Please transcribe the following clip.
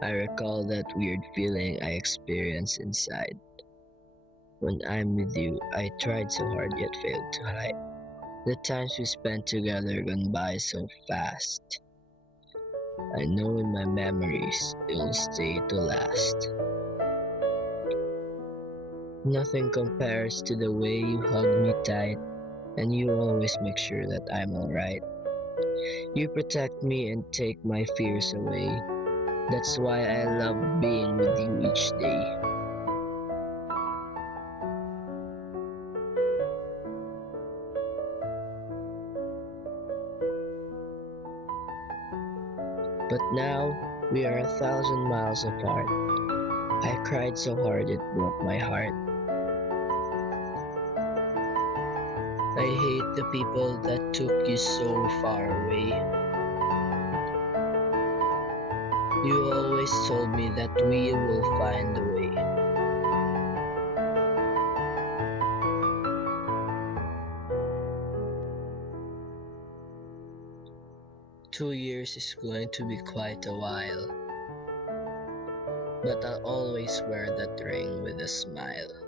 I recall that weird feeling I experience inside. When I'm with you, I tried so hard yet failed to hide. The times we spent together gone by so fast. I know in my memories it'll stay to last. Nothing compares to the way you hug me tight, and you always make sure that I'm alright. You protect me and take my fears away. That's why I love being with you each day. But now we are 1,000 miles apart. I cried so hard it broke my heart. I hate the people that took you so far away. You always told me that we will find a way. 2 years is going to be quite a while, but I'll always wear that ring with a smile.